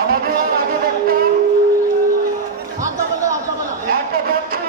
আমাদের আগে দেখতাম একটা ছিল।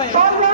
ด้วย